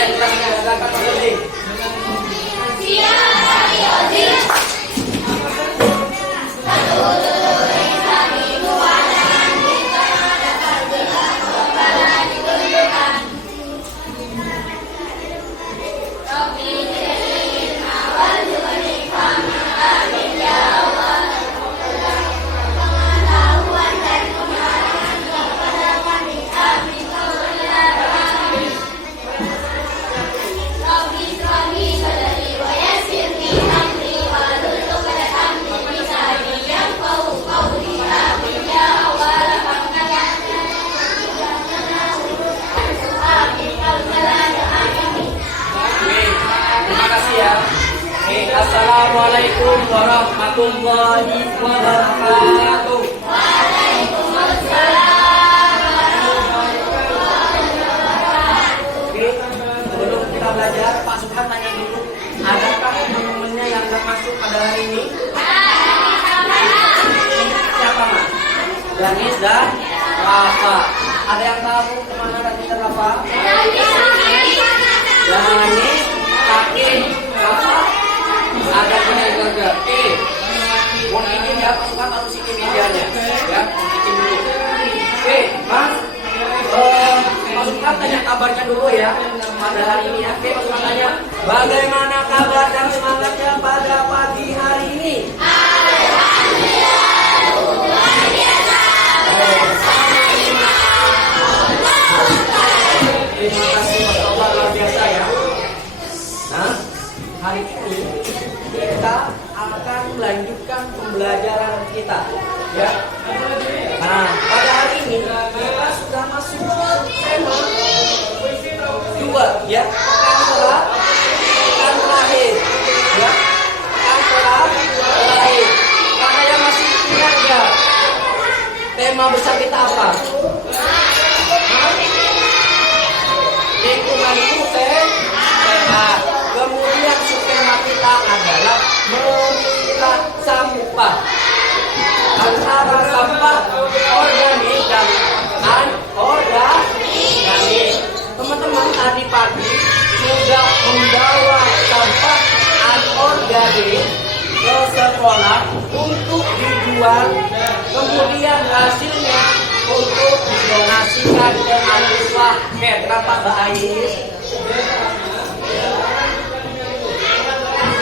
yang telah diadakan oleh Assalamualaikum warahmatullahi wabarakatuh. Oke, sebelum kita belajar, Pak Subhan tanya dulu, adakah teman-temannya yang nggak masuk pada hari ini? Siapa mas? Danis dan Rafa. Ada yang tahu kemana Danis dan Rafa? Danis, Kaki, Rafa. Ada punya juga. Oke. Mau bikin ya, pasukan harus bikin medianya. Ya, bikin dulu. Oke, Mas. Pasukan tanya kabarnya dulu ya. Pada hari ini ya. Oke, pasukan tanya, bagaimana kabar dan semangatnya pada pagi hari ini? Alhamdulillah, luar biasa. Terima kasih Mas Allah, luar biasa ya. Nah, hari ini kita akan melanjutkan pembelajaran kita, ya. Nah, pada hari ini kita sudah masuk tema 2, ya. Pekan terakhir, ya. Pekan terakhir. Karena yang masih ingat ya, tema besar kita apa? Lingkungan itu sehat. Kemudian subtema kita adalah memilah sampah antara sampah organik dan anorganik. Teman-teman tadi pagi sudah membawa sampah anorganik ke sekolah untuk dijual, kemudian hasilnya untuk didonasikan ke Al-Islah. Berapa baik?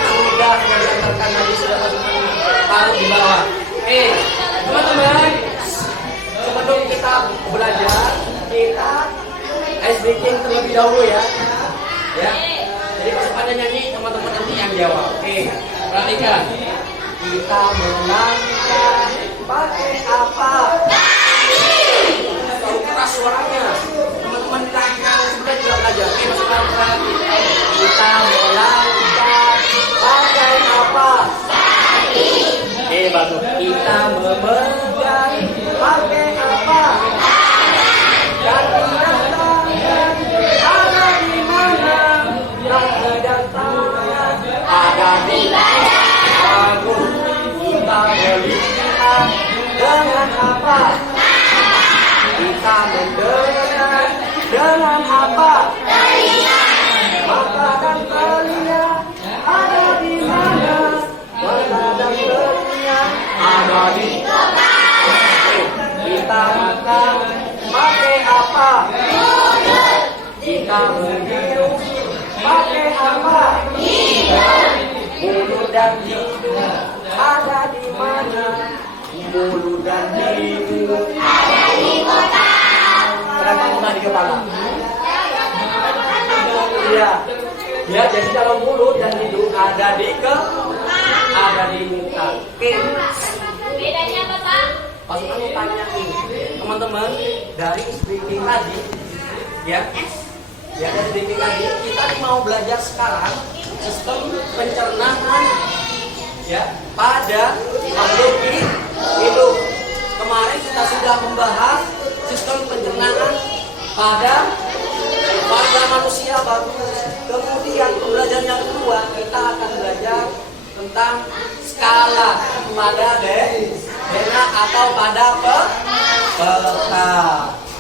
Sudah mengantarkan tadi, sudah taruh di bawah. Teman-teman, sebelum kita belajar, kita speaking terlebih dahulu ya. Ya. Jadi kesempatannya nyanyi, teman-teman nanti yang jawab. Perhatikan. Kita melangkah pakai apa? Tahu keras suaranya. Teman-teman kita sudah juga belajar. Masukkan. Kita melangkah pakai apa? Bagus. Kita memegang pakai apa? Kaki dan tangan ada di mana? Kaki dan tangan ada di mana? Bagus. Kita melihat dengan apa? Kita mendengar dengan apa? Mata dan telinga ada di mana? Mata dan telinga ada di mana? Kita makan pakai apa? Kita menghirup pakai apa? Mulut dan hidung ada di mana? Mulut dan hidung ada di kota. Serangkan di kepala. Iya. Ya, jadi dalam mulut dan hidung ada di muka. Oke. Bedanya apa, Pak? Pasukan mau tanya nih, teman-teman, dari speaking tadi, ya dari speaking tadi, kita mau belajar sekarang sistem pencernaan, ya, pada makhluk hidup. Kemarin kita sudah membahas sistem pencernaan pada manusia bagus. Kemudian pembelajaran yang kedua kita akan belajar tentang skala pada DNA atau pada peta.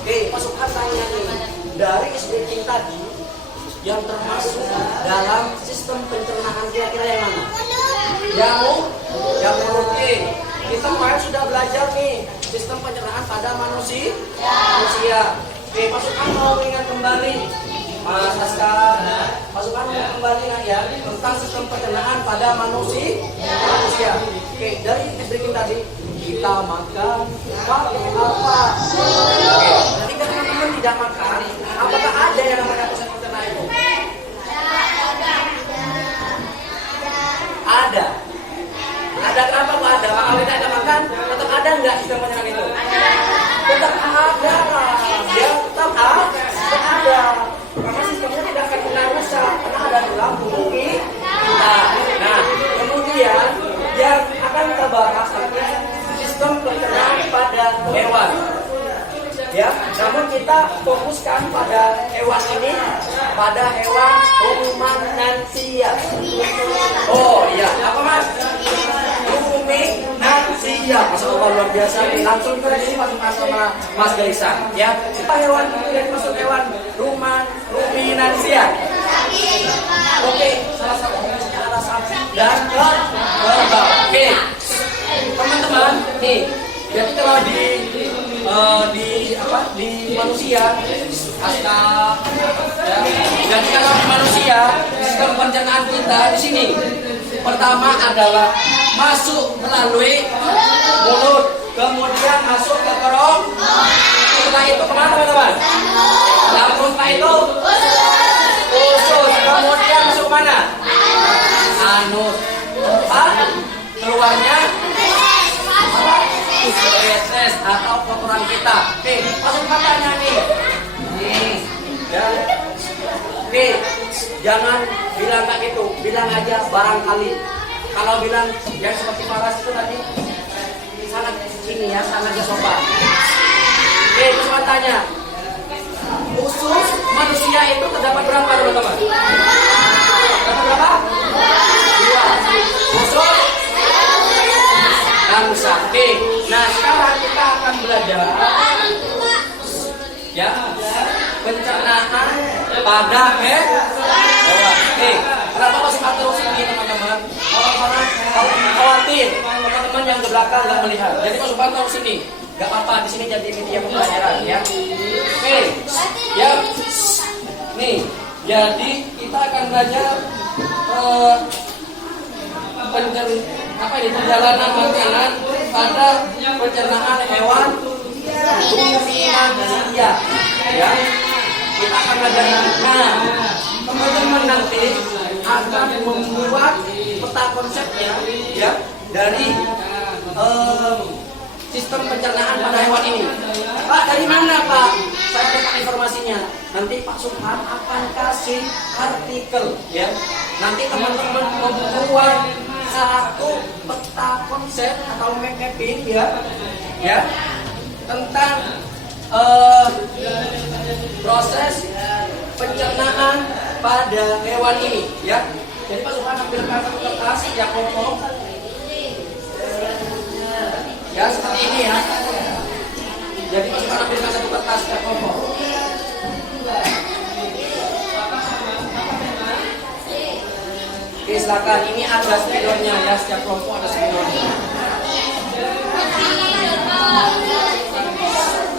Oke, pasukan tanya nih, dari speaking tadi, yang termasuk dalam sistem pencernaan kira-kira yang mana? Yang oke. Kita kemarin sudah belajar nih sistem pencernaan pada manusia. Oke, pasukan mau ingat kembali. Mas Aska, pasukan mau kembali ya tentang sistem pencernaan pada manusia. Oke, dari briefing tadi kita makan pakai apa? Oke, ketika teman-teman tidak makan, apakah ada yang namanya proses pencernaan itu? Ada. Ada kenapa kok ada? Kalau kita tidak makan, tetap ada nggak sistem pencernaan itu? Tetap ada lah. Ya, tetap ada. Karena sistemnya tidak akan pernah rusak karena ada dalam tubuh kita. Nah, kemudian yang akan kita bahas nanti sistem pencernaan pada hewan. Ya, namun kita fokuskan pada hewan ini, pada hewan ruminansia. Oh iya, apa mas? Ruminansia. Masuk luar biasa. Langsung kita di sini masuk sama Mas Gaisa. Ya, hewan yang masuk hewan ruminansia. Oke, salah satu jenisnya adalah sapi dan kerbau. Oke, teman-teman, nih, jadi kalau di manusia, Aska, ya. Jadi kalau di manusia, sistem pencernaan kita di sini. Pertama adalah masuk melalui mulut, kemudian masuk ke kerong. Setelah itu kemana teman-teman? Lambung. Setelah itu usus, kemudian masuk mana? Anus. Keluarnya feses atau kotoran kita. Oke, masuk katanya nih. Ya. Oke, jangan bilang kayak gitu, bilang aja barangkali. Kalau bilang yang seperti Faras itu tadi sangat ini ya, sangat sopan. Oke, terus tanya. Usus manusia itu terdapat berapa teman-teman? Terdapat berapa? 2. Usus bangsa. Oke, nah sekarang kita akan belajar ya pencernaan pada hewan. Oke, kenapa masih terus ini teman-teman? Kalau khawatir teman-teman yang di belakang nggak melihat, jadi masuk terus sini. Gak apa-apa, di sini jadi media pembelajaran ya. Oke, ya. Nih, jadi kita akan belajar perjalanan makanan pada pencernaan hewan ruminansia. Ya, kita akan belajar. Nah, teman-teman nanti akan membuat peta konsepnya ya dari sistem pencernaan pada hewan ini. Pak, dari mana Pak? Saya dapat informasinya. Nanti Pak Subhan akan kasih artikel ya. Nanti teman-teman membuat satu peta konsep atau mapping ya tentang proses pencernaan pada hewan ini ya. Jadi Pak Subhan ambil satu kertas yang kokoh ya seperti ini ya. Jadi Pak Subhan ambil satu kertas yang kokoh. Oke, silakan. Ini ada spidolnya ya, setiap kelompok ada spidolnya.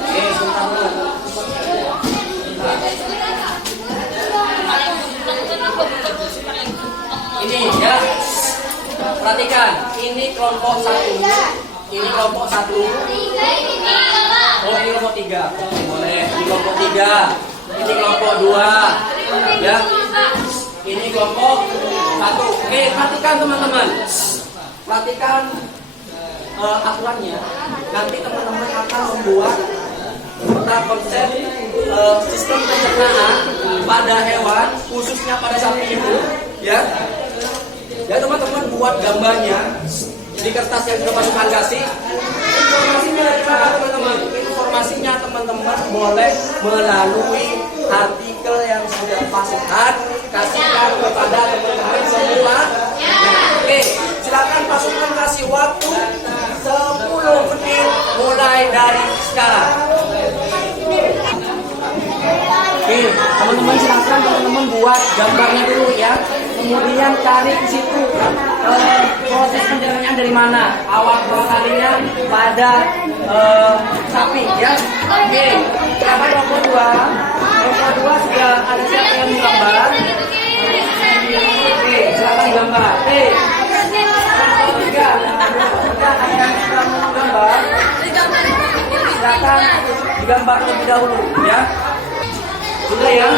Oke, sebentar dulu. Ini ya, perhatikan. Ini kelompok 1. Ini kelompok 1. Oh, ini kelompok 3. Boleh. Ini kelompok 3. Ini kelompok 2. Ya. Ini kelompok 1. Oke, perhatikan teman-teman. Perhatikan aturannya. Nanti teman-teman akan membuat peta konsep sistem pencernaan pada hewan, khususnya pada sapi itu, ya. Ya teman-teman buat gambarnya di kertas yang sudah masukkan kasih. Informasinya dari mana teman-teman? Informasinya teman-teman boleh melalui artikel yang sudah pasukan kasihkan kepada teman-teman semua. Oke, silakan pasukan kasih waktu 10 menit mulai dari sekarang. Oke, teman-teman silakan teman-teman buat gambarnya dulu ya. Kemudian cari di situ proses pencernaan dari mana. Awal kalinya pada sapi ya. Oke, apa kelompok 2? Kelompok 2 sudah ada siapa yang menggambar? Oke, silakan gambar. Oke. Kelompok 3 ada yang sudah mau gambar? Silakan digambar terlebih dahulu ya. Sudah ya.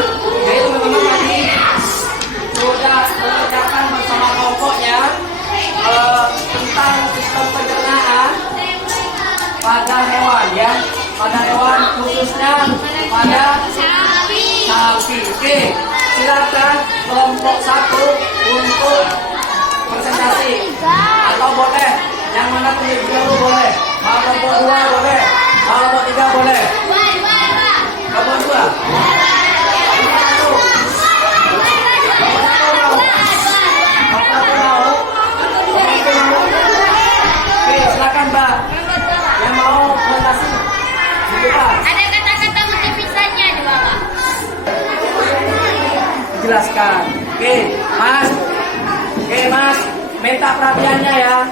Jadi teman-teman tadi sudah mengerjakan bersama kelompoknya tentang sistem pencernaan pada hewan ya, pada hewan khususnya pada sapi. Oke, silakan kelompok 1 untuk presentasi atau boleh yang mana terlebih dahulu boleh. Kelompok 2 boleh, kelompok 3 boleh. Kelompok 2. Silakan Mbak yang mau presentasi. Ada kata-kata motivasinya di bawah. Jelaskan. Oke, Mas, minta perhatiannya ya.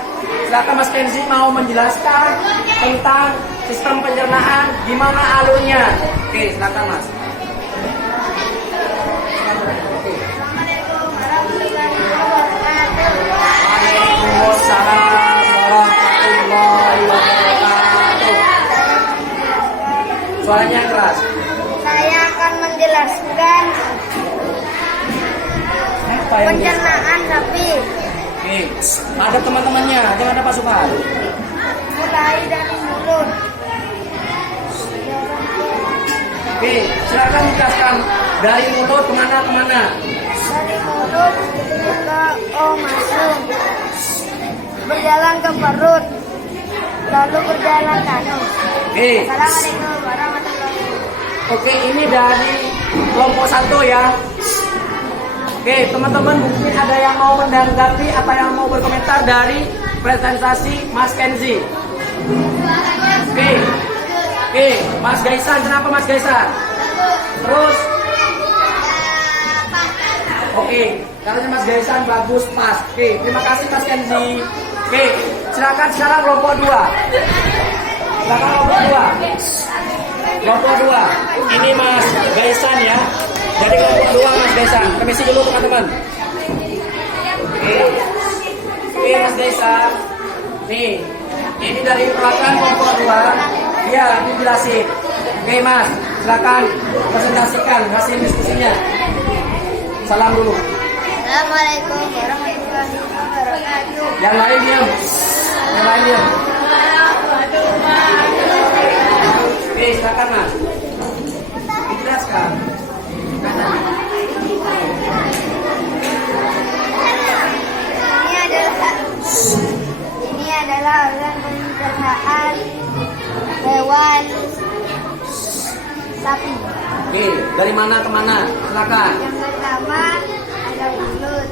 Silakan Mas Kenzi mau menjelaskan tentang sistem pencernaan, gimana alurnya. Oke, silakan Mas. Waalaikumsalam warahmatullahi wabarakatuh. Suaranya keras. Saya akan menjelaskan pencernaan sapi. Oke, ada teman-temannya, jangan ada pasukan. Mulai dari mulut. Oke, silakan dijelaskan dari mulut kemana. Dari mulut ke masuk. Berjalan ke perut. Lalu berjalan ke anus. Oke. Assalamualaikum warahmatullahi wabarakatuh. Oke, ini dari kelompok 1 ya. Oke, teman-teman mungkin ada yang mau menanggapi apa yang mau berkomentar dari presentasi Mas Kenzi. Oke, Mas Gaisan, kenapa Mas Gaisan? Terus? Oke, karena Mas Gaisan bagus pas. Oke, terima kasih Mas Kenzi. Oke, silakan sekarang kelompok 2. Silakan kelompok 2. Kelompok 2. Ini Mas Gaisan ya. Dari kelompok 2 Mas Gaisan. Permisi dulu teman-teman. Oke, Mas Gaisan. Nih, ini dari perwakilan kelompok 2. Iya, dijelasin. Oke Mas, silakan presentasikan hasil diskusinya. Salam dulu. Assalamualaikum warahmatullahi wabarakatuh. Yang lain diam. Oke, silakan Mas. Dijelaskan. Ini adalah organ pencernaan hewan sapi. Oke, dari mana ke mana? Silakan. Yang pertama ada mulut,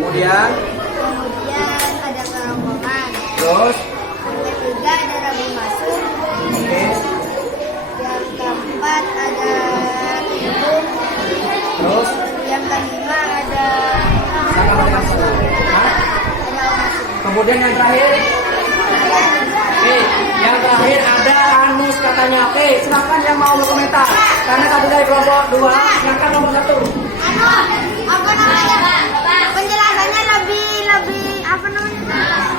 Kemudian, ada kerongkongan, terus, yang ketiga ada rambut masuk, oke, yang keempat ada hidung, terus, yang kelima ada sama dengan satu. Hah? masuk. Kemudian yang terakhir, oke, yang terakhir ada anus katanya. Oke, silakan yang mau berkomentar. Karena tadi dari kelompok 2, silakan nomor 1. Apa namanya? Penjelasannya lebih apa namanya?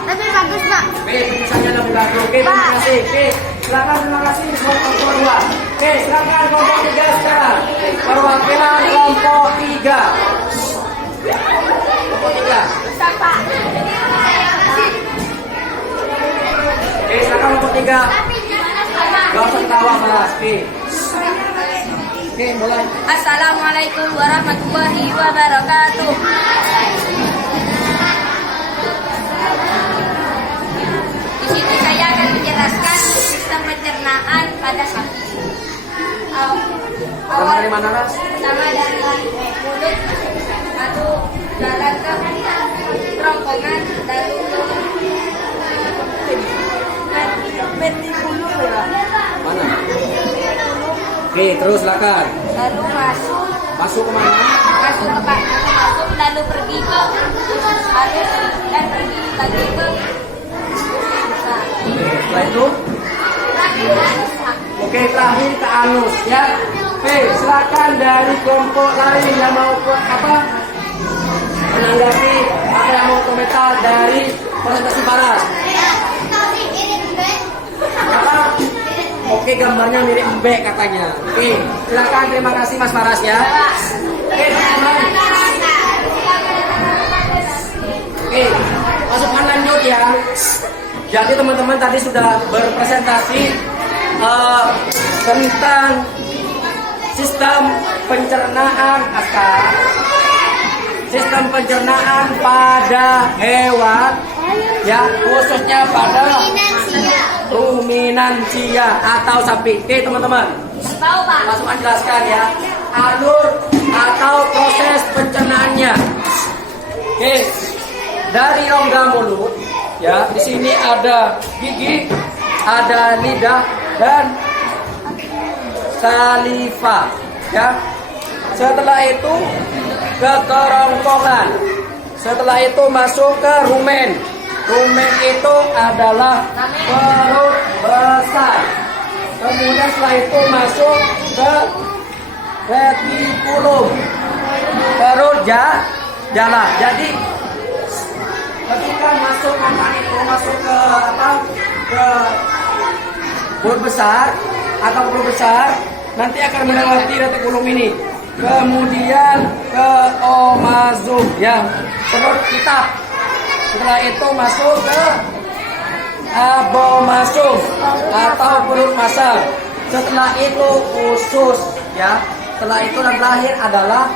Lebih bagus, Pak. Oke, penjelasannya lebih bagus. Oke, terima kasih. Oke, silakan terima kasih kelompok 2. Oke, silakan kelompok 3 sekarang. Perwakilan kelompok 3. Kelompok 3. Pak. Oke, silakan kelompok 3. Gak usah ketawa malas. Oke, mulai. Assalamualaikum warahmatullahi wabarakatuh. Di sini saya akan menjelaskan sistem pencernaan pada sapi. Pertama dari mana, Ras? Pertama dari mulut, lalu jalan ke kerongkongan, lalu Mana? Oke, terus silakan. lalu masuk Masuk kemana? masuk lalu pergi ke halus dan pergi lagi ke besar. Setelah itu, Terakhir halus, Pak. oke, terakhir ke anus ya. Oke, silakan dari kelompok lain yang mau apa? Menanggapi apa yang mau komentar dari presentasi Paras. Apa? Oke, gambarnya mirip embek katanya. Oke, silakan, terima kasih Mas Paras ya. Oke, teman-teman. Oke, masukan lanjut ya. Jadi teman-teman tadi sudah berpresentasi tentang sistem pencernaan sistem pencernaan pada hewan, ya khususnya pada ruminansia atau sapi. Oke teman-teman, Tahu, Pak? masukan jelaskan ya alur atau proses pencernaannya. Oke, dari rongga mulut ya, di sini ada gigi, ada lidah dan saliva ya. Setelah itu ke kerongkongan, setelah itu masuk ke rumen. Rumen itu adalah perut besar. Kemudian setelah itu masuk ke retikulum, perut jala. Jadi ketika masuk makan itu masuk ke apa? Ke perut besar atau perut besar, nanti akan melewati retikulum ini. Kemudian ke omazum ya, perut kita. Setelah itu masuk ke abomasum atau perut masam. Setelah itu usus ya. Setelah itu yang terakhir adalah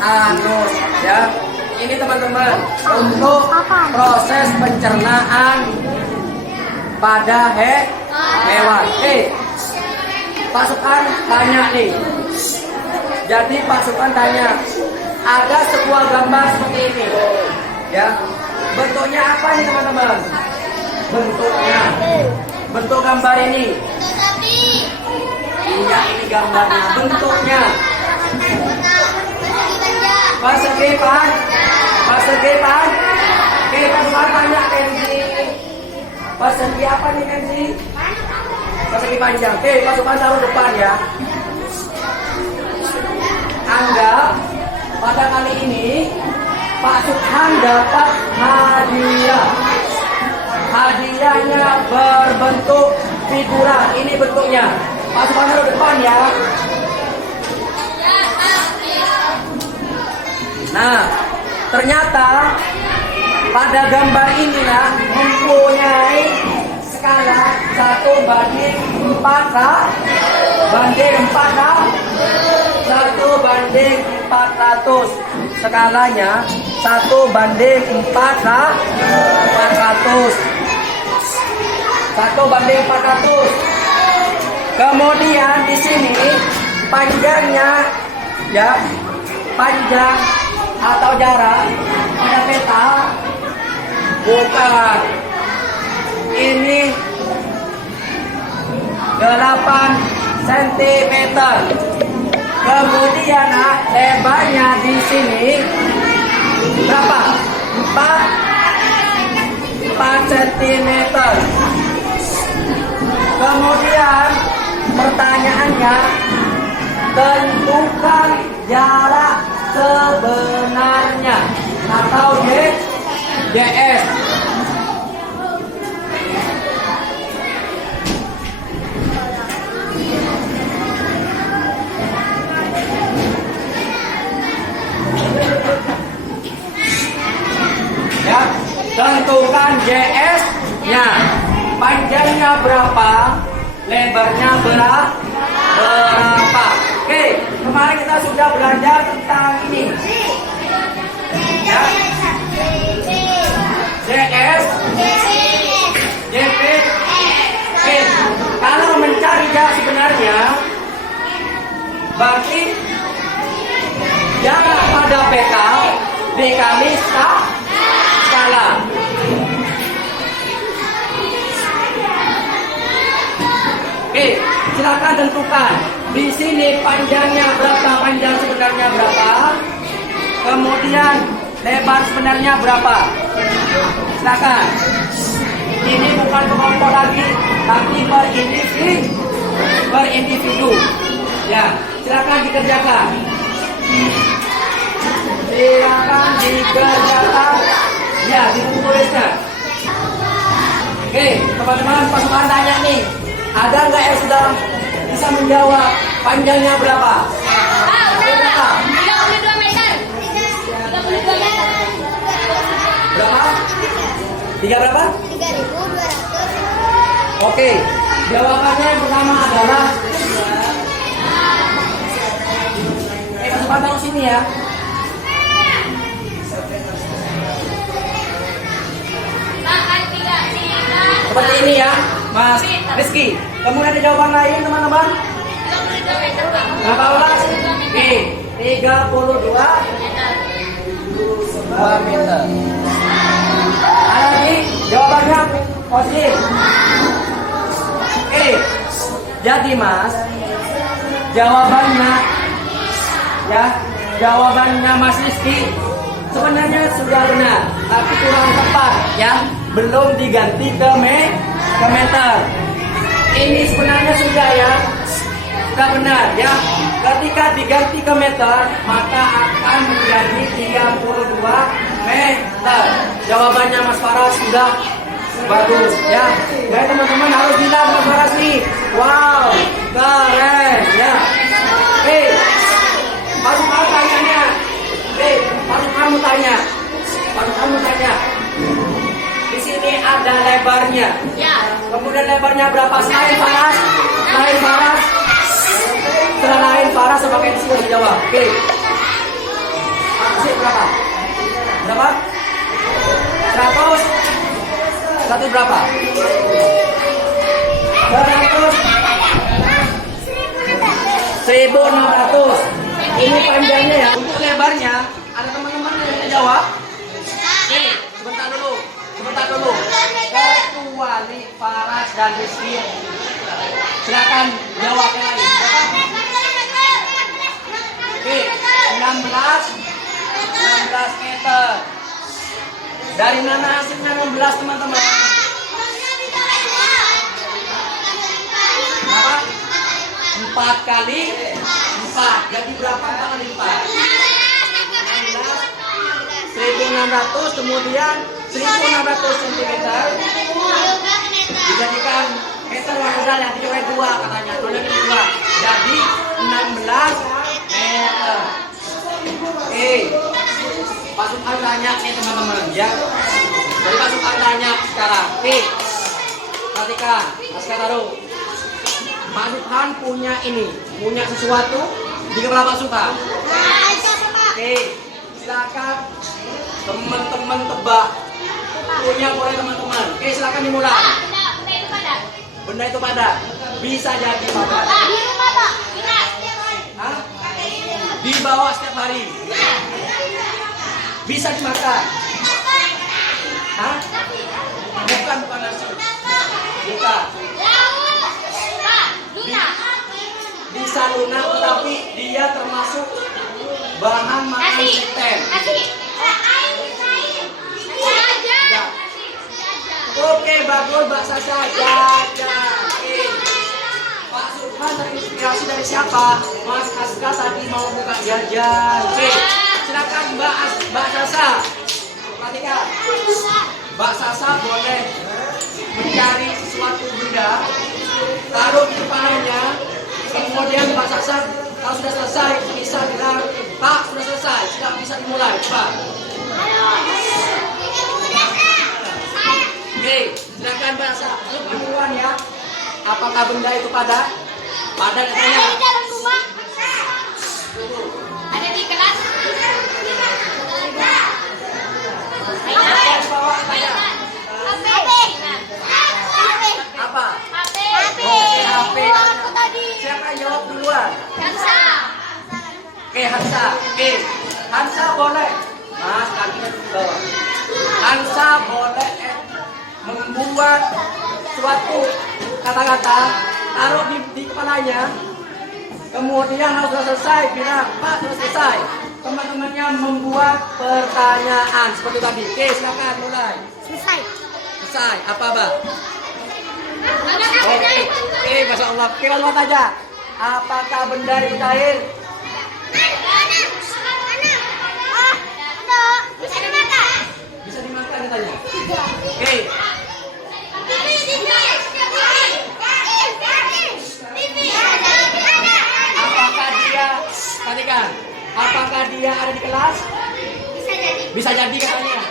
anus ya. Ini teman-teman untuk proses pencernaan pada hewan. Pasukan tanya nih. Jadi pasukan tanya, ada sebuah gambar seperti ini. Ya, bentuknya apa nih teman-teman? Bentuk gambar ini. Iya, ini gambarnya. Bentuknya. Persegi pan. Oke, pasukan tanya Kenzi. Persegi apa nih Kenzi? Persegi panjang. Oke, pasukan taruh depan ya. Anggap pada kali ini Pak Subhan dapat hadiah. Hadiahnya berbentuk figura. Ini bentuknya. Pak Subhan taruh depan ya. Nah, ternyata pada gambar ini lah mempunyai skala 1:4 banding 400. Skalanya 1:400. 1:400. Kemudian di sini panjangnya ya, panjang atau jarak pada peta bukan ini 8 cm. Kemudian lebarnya di sini berapa? 4 cm. Kemudian pertanyaannya, tentukan jarak sebenarnya atau JS. Ya, tentukan JS-nya. Panjangnya berapa? Lebarnya berapa? Oke, kemarin kita sudah belajar tentang ini. Ya. JS, JP. Oke, kalau mencari jarak sebenarnya, berarti jarak pada peta dikali skala. Oke, silakan tentukan. Di sini panjangnya berapa? Panjang sebenarnya berapa? Kemudian lebar sebenarnya berapa? Silakan. Ini bukan kelompok lagi, tapi berindividu. Ya, silakan dikerjakan. Silakan dikerjakan. Ya, ditulisnya. Oke, teman-teman pasukan tanya nih, ada nggak yang sudah bisa menjawab panjangnya berapa? Berapa? 32 meter. 32 meter. Berapa? 3 berapa? 3.200. Oke, jawabannya yang pertama adalah pasukan taruh sini ya. Seperti ini ya, Mas Rizky. Kemudian ada jawaban lain teman-teman? 32 meter, Pak. Berapa ulas? Oke, 32 meter. Ada lagi jawabannya positif. Oke, jadi Mas, jawabannya Mas Rizky sebenarnya sudah benar, tapi kurang tepat ya, belum diganti ke meter. Ini sebenarnya sudah ya, sudah benar ya. Ketika diganti ke meter, maka akan menjadi 32 meter. Jawabannya Mas Faras sudah bagus ya. Ya teman-teman harus bilang Mas Faras nih, wow, keren ya. Baru kamu tanya. Baru kamu tanya. Di sini ada lebarnya. Ya. Kemudian lebarnya berapa? Selain Faras. Setelah lain Faras sebagai di sini jawab. Oke. Masih berapa? 100. 1 berapa? 1.600. Ini panjangnya ya. Untuk lebarnya, ada teman-teman yang bisa jawab? Sebentar dulu. Kecuali Faras dan Rizky. Silakan jawab yang lain. Oke, 16 meter. Dari mana hasilnya 16 teman-teman? Berapa? 4 kali 4. Jadi berapa kali 4? 1600, kemudian 1600 cm dijadikan meter yang udah yang 3 katanya, 2. Jadi 16 meter. Pasukan tanya nih teman-teman ya. Jadi pasukan tanya sekarang. Perhatikan, Mas taruh. Pasukan punya sesuatu di kepala pasukan. Silakan teman-teman tebak. Punya boleh teman-teman. Silakan dimulai. Benda itu padat. Bisa jadi padat. Di rumah, Pak. Hah? Dibawa setiap hari. Bisa dimakan. Hah? Bukan nasi. Bukan. Bisa lunak, tetapi dia termasuk bahan makanan sistem. Oke, bagus Mbak Sasha. Pasukan terinspirasi dari siapa? Mas Aska tadi mau buka jajan. Silakan Mbak Sasha. Perhatikan. Mbak Sasha boleh mencari sesuatu benda, taruh di kepalanya, kemudian Mbak Sasha kalau sudah selesai bisa bilang, Pak sudah selesai, sudah bisa dimulai. Pak. Oke, silakan Mbak Sasha. Duluan ya. Apakah benda itu padat? Padat katanya. Ada di kelas. Apa? HP. Oke, HP. Siapa yang jawab duluan? Hansa. Oke, Hansa. Hansa boleh. Mas, kakinya di bawah. Hansa boleh membuat suatu kata-kata, taruh di kepalanya. Kemudian harus sudah selesai, bilang, Pak sudah selesai. Teman-temannya membuat pertanyaan seperti tadi. Oke, silakan mulai. Selesai. Selesai. Apa, Mbak? Oke, Masya Allah. Oke, kalimat aja. Apakah benda itu cair? Bisa dimakan. Bisa dimakan katanya. Oke. Apakah dia, perhatikan, apakah dia ada di kelas? Bisa jadi. Bisa jadi katanya.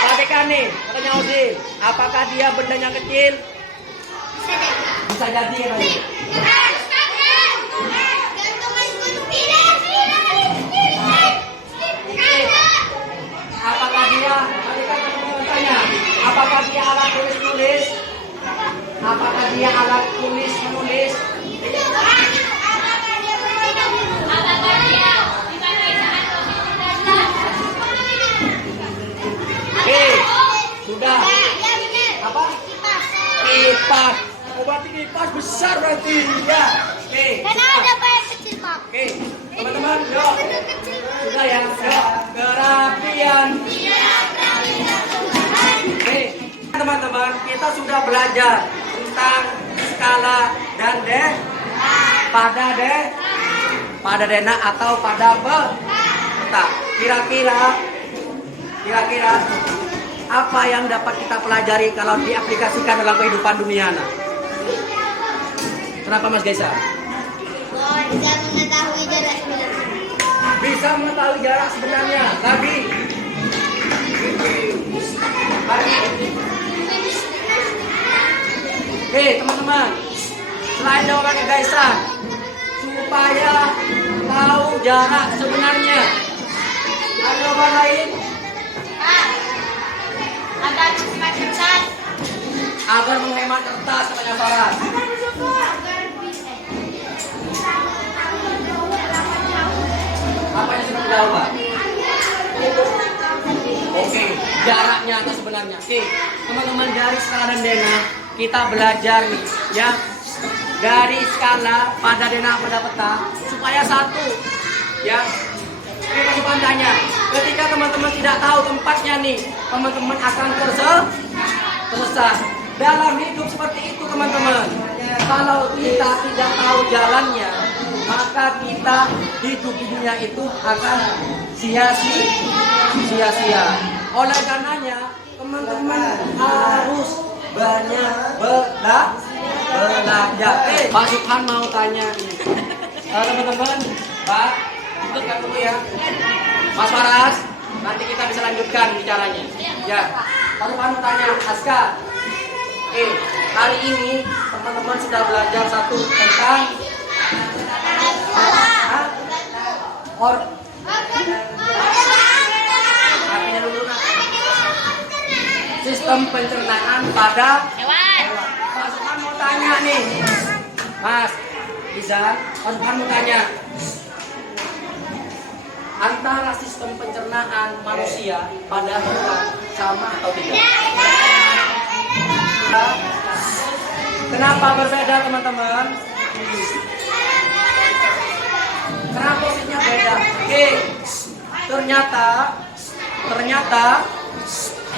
Perhatikan nih, katanya Ozil. Apakah dia benda yang kecil? Bisa jadi. Bisa jadi katanya. Apakah dia, perhatikan tanya, apakah dia alat tulis menulis? Apakah dia alat tulis menulis? Oke, sudah. Apa? Kipas. Oh, berarti kipas besar berarti. Ya. Oke. Karena ada Pak yang kecil, Pak. Oke, teman-teman, yuk. Sudah ya, yuk. Kerapian. Oke, teman-teman, kita sudah belajar tentang skala dan pada dena atau pada peta. Kira-kira apa yang dapat kita pelajari kalau diaplikasikan dalam kehidupan dunia? Kenapa Mas Gaisa? Bisa mengetahui jarak sebenarnya. Bisa mengetahui jarak sebenarnya. Lagi. Oke, teman-teman. Selain jawabannya Gaisa, supaya tahu jarak sebenarnya, ada jawaban lain? Agar menghemat kertas. Agar menghemat kertas, katanya Farah. Apa yang sudah dijawab? Oke, jaraknya atau sebenarnya. Oke, teman-teman, dari skala dan dena kita belajar nih, ya. Dari skala pada dena pada peta supaya satu, ya. Oke, pasukan tanya. Ketika teman-teman tidak tahu tempatnya nih, teman-teman akan tersesat. Dalam hidup seperti itu, teman-teman. Kalau kita tidak tahu jalannya, maka kita hidup di dunia itu akan sia-sia. Oleh karenanya, teman-teman harus banyak belajar. Pak Subhan mau tanya nih. Teman-teman, Pak, ikutkan dulu ya. Mas Faras, nanti kita bisa lanjutkan bicaranya. Ya, Pak Subhan mau tanya, Aska. Hari ini teman-teman sudah belajar satu tentang artinya dulu sistem pencernaan pada hewan. Mas Subhan mau tanya nih, Mas Izan, Mas Subhan mau tanya, antara sistem pencernaan manusia pada hewan sama atau tidak? Kenapa berbeda, teman-teman? Kenapa posisinya beda? Oke, ternyata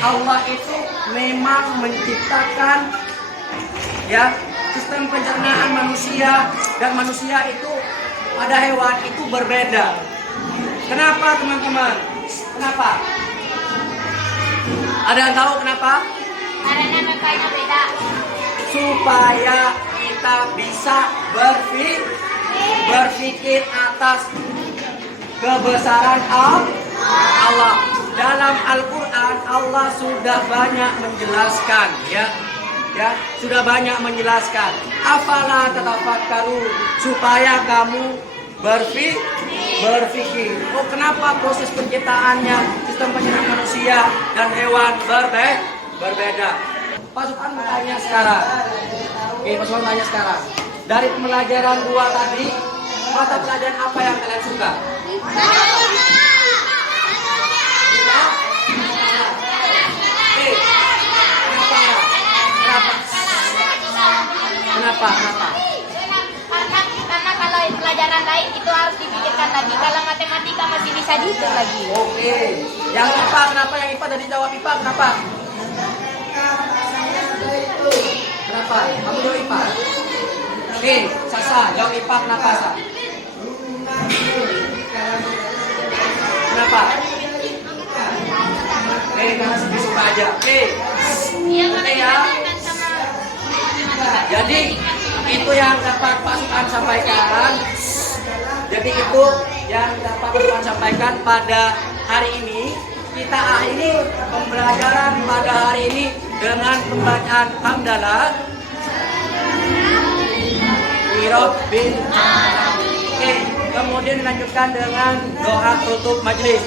Allah itu memang menciptakan, ya, sistem pencernaan manusia, dan manusia itu pada hewan itu berbeda. Kenapa, teman-teman? Kenapa? Ada yang tahu kenapa? Karena makanya beda. Supaya kita bisa berpikir atas kebesaran Allah. Dalam Al-Quran Allah sudah banyak menjelaskan, ya, sudah banyak menjelaskan. Afala tatafakkaru, supaya kamu berpikir. Oh, kenapa proses penciptaannya sistem pencernaan manusia dan hewan berbeda? Pak Subhan bertanya sekarang. Oke, Pak Subhan tanya sekarang. Dari pembelajaran 2 tadi, mata pelajaran apa yang kalian suka? Oke, Kenapa? Kenapa? Karena kalau pelajaran lain itu harus dipikirkan lagi. Kalau matematika masih bisa dihitung lagi. Oke. Yang IPA kenapa? Yang IPA tadi jawab IPA kenapa? Kenapa? Kamu jawab IPA. Oke, Sasa jawab IPA kenapa, Sa? Kenapa? Oke, karena suka aja. Oke. Iya, Oke ya. Jadi itu yang dapat Pak Sukan sampaikan. Jadi itu yang dapat Pak Sukan sampaikan pada hari ini. Kita akhiri pembelajaran pada hari ini dengan pembacaan hamdalah. Rabbil alamin. Oke, kemudian dilanjutkan dengan doa tutup majelis.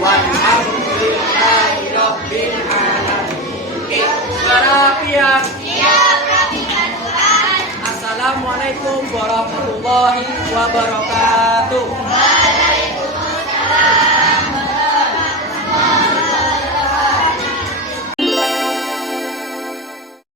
Walhamdulillahirabbil alamin. Oke, barakallahu. Assalamualaikum warahmatullahi wabarakatuh.